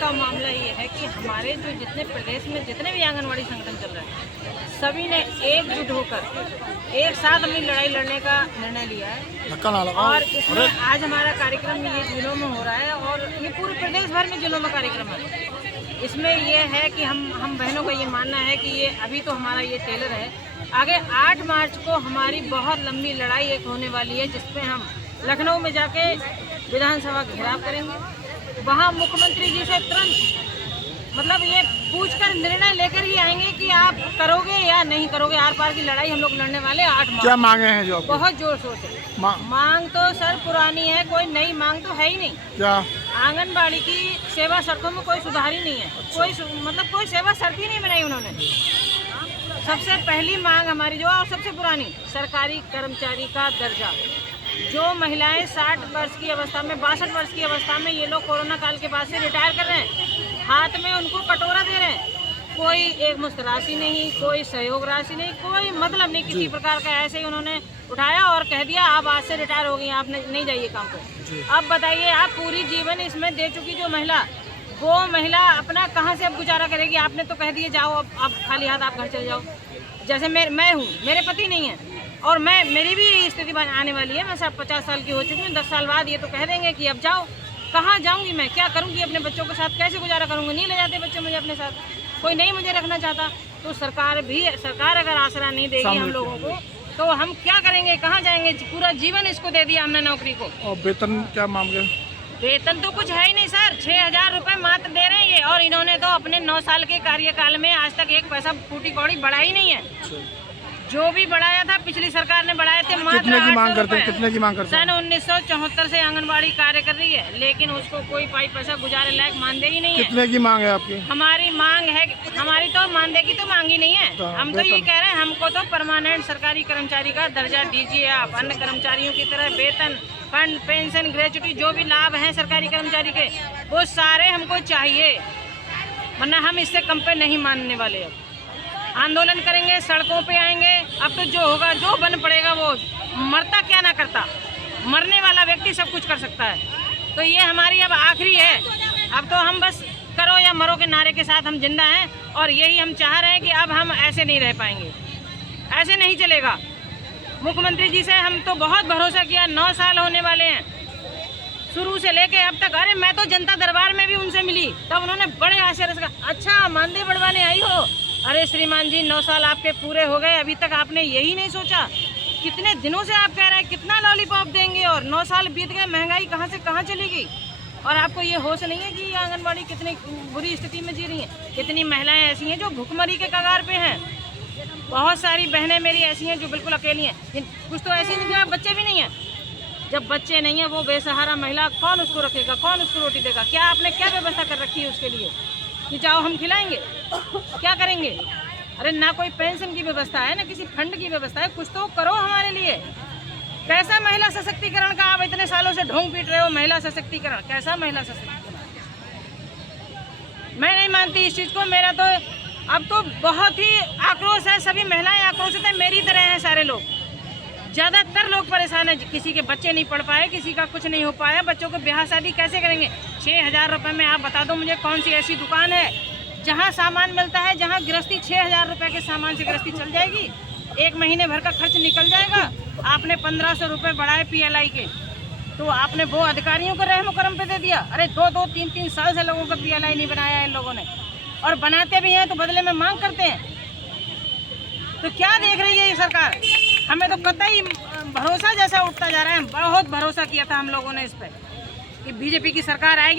का मामला ये है कि हमारे जो जितने प्रदेश में जितने भी आंगनवाड़ी संगठन चल रहे हैं, सभी ने एकजुट होकर एक साथ अपनी लड़ाई लड़ने का निर्णय लिया है। और इसमें आज हमारा कार्यक्रम ये जिलों में हो रहा है और ये पूरे प्रदेश भर में जिलों में कार्यक्रम है। इसमें ये है कि हम बहनों का ये मानना है कि ये अभी तो हमारा ये टेलर है, आगे 8 मार्च को हमारी बहुत लंबी लड़ाई एक होने वाली है, जिसपे हम लखनऊ में जाके विधानसभा घेराव करेंगे। वहाँ मुख्यमंत्री जी से तुरंत मतलब ये पूछकर निर्णय लेकर ही आएंगे कि आप करोगे या नहीं करोगे। आर पार की लड़ाई हम लोग लड़ने वाले 8 मार्च। क्या मांगे हैं जो बहुत जोर शोर से मांग तो सर पुरानी है, कोई नई मांग तो है ही नहीं। क्या आंगनबाड़ी की सेवा शर्तों में कोई सुधार ही नहीं है, कोई सेवा शर्त ही नहीं बनाई उन्होंने। सबसे पहली मांग हमारी जो और सबसे पुरानी, सरकारी कर्मचारी का दर्जा। जो महिलाएं 60 वर्ष की अवस्था में 62 वर्ष की अवस्था में ये लोग कोरोना काल के बाद से रिटायर कर रहे हैं, हाथ में उनको कटोरा दे रहे हैं, कोई एक मुश्त राशि नहीं, कोई सहयोग राशि नहीं, कोई मतलब नहीं किसी प्रकार का। ऐसे ही उन्होंने उठाया और कह दिया आप आज से रिटायर हो गई, आप नहीं जाइए काम पे। अब बताइए, आप पूरी जीवन इसमें दे चुकी जो महिला, वो महिला अपना कहाँ से अब गुजारा करेगी। आपने तो कह दिए जाओ अब खाली हाथ आप घर चले जाओ। जैसे मैं हूँ, मेरे पति नहीं है और मेरी भी यही स्थिति आने वाली है। मैं सब 50 साल की हो चुकी हूँ, 10 साल बाद ये तो कह देंगे कि अब जाओ। कहाँ जाऊँगी मैं, क्या करूँगी अपने बच्चों के साथ, कैसे गुजारा करूँगी। नहीं ले जाते बच्चे मुझे अपने साथ, कोई नहीं मुझे रखना चाहता। तो सरकार अगर आसरा नहीं देगी हम लोगों को तो हम क्या करेंगे, कहाँ जाएंगे। पूरा जीवन इसको दे दिया हमने नौकरी को। और वेतन क्या मांगे? वेतन तो कुछ है ही नहीं सर, 6000 रुपये मात्र दे रहे हैं ये। और इन्होंने तो अपने 9 साल के कार्यकाल में आज तक एक पैसा फूटी कौड़ी बढ़ा ही नहीं है। जो भी बढ़ाया था पिछली सरकार ने बढ़ाए थे मात्र 800 रुपए। कितने की मांग करते हैं? सन 1974 से आंगनबाड़ी कार्य कर रही है, लेकिन उसको कोई पैसा गुजारे लायक मानदेय ही नहीं है। कितने की मांग है आपकी? हमारी मांग है, हमारी तो मानदेय की तो मांग ही नहीं है। हम तो ये कह रहे हैं हमको तो परमानेंट सरकारी कर्मचारी का दर्जा दीजिए आप। अन्य कर्मचारियों की तरह वेतन, फंड, पेंशन, ग्रेच्युटी जो भी लाभ हैं सरकारी कर्मचारी के, वो सारे हमको चाहिए, वरना हम इससे कम पे नहीं मानने वाले। अब आंदोलन करेंगे, सड़कों पे आएंगे। अब तो जो होगा, जो बन पड़ेगा, वो मरता क्या ना करता, मरने वाला व्यक्ति सब कुछ कर सकता है। तो ये हमारी अब आखिरी है। अब तो हम बस करो या मरो के नारे के साथ हम जिंदा हैं और यही हम चाह रहे हैं कि अब हम ऐसे नहीं रह पाएंगे, ऐसे नहीं चलेगा। मुख्यमंत्री जी से हम तो बहुत भरोसा किया, 9 साल होने वाले हैं शुरू से लेके अब तक। अरे मैं तो जनता दरबार में भी उनसे मिली, तब उन्होंने बड़े आश्चर्य से कहा अच्छा मानदेय बढ़वाने आई हो। अरे श्रीमान जी 9 साल आपके पूरे हो गए, अभी तक आपने यही नहीं सोचा। कितने दिनों से आप कह रहे हैं कितना लॉलीपॉप देंगे और 9 साल बीत गए, महंगाई कहाँ से कहाँ चली गई। और आपको ये होश नहीं है कि आंगनबाड़ी कितनी बुरी स्थिति में जी रही हैं। कितनी महिलाएं ऐसी हैं जो भुखमरी के कगार पे हैं। बहुत सारी बहनें मेरी ऐसी हैं जो बिल्कुल अकेली हैं। कुछ तो ऐसी नहीं जो बच्चे भी नहीं हैं। जब बच्चे नहीं हैं वो बेसहारा महिला, कौन उसको रखेगा, कौन उसको रोटी देगा। क्या आपने क्या व्यवस्था कर रखी है उसके लिए कि जाओ हम खिलाएंगे, क्या करेंगे। अरे ना कोई पेंशन की व्यवस्था है, ना किसी फंड की व्यवस्था है, कुछ तो करो हमारे लिए। कैसा महिला सशक्तिकरण का आप इतने सालों से ढोंग पीट रहे हो। महिला सशक्तिकरण कैसा महिला सशक्तिकरण, मैं नहीं मानती इस चीज़ को। मेरा तो अब तो बहुत ही आक्रोश है, सभी महिलाएं आक्रोशित हैं, मेरी तरह हैं सारे लोग। ज़्यादातर लोग परेशान हैं, किसी के बच्चे नहीं पढ़ पाए, किसी का कुछ नहीं हो पाया। बच्चों को ब्याह शादी कैसे करेंगे। 6000 रुपये में आप बता दो मुझे कौन सी ऐसी दुकान है जहां सामान मिलता है, जहां गृहस्थी 6000 रुपये के सामान से गृहस्थी चल जाएगी, 1 महीने भर का खर्च निकल जाएगा। आपने 1500 रुपये बढ़ाए PLI के, तो आपने वो अधिकारियों को रहम करम पे दे दिया। अरे 2-2, 3-3 साल से लोगों का PLI नहीं बनाया है इन लोगों ने, और बनाते भी हैं तो बदले में मांग करते हैं। तो क्या देख रही है ये सरकार। हमें तो कतई भरोसा जैसा उठता जा रहा है। बहुत भरोसा किया था हम लोगों ने इस पर कि बीजेपी की सरकार आएगी।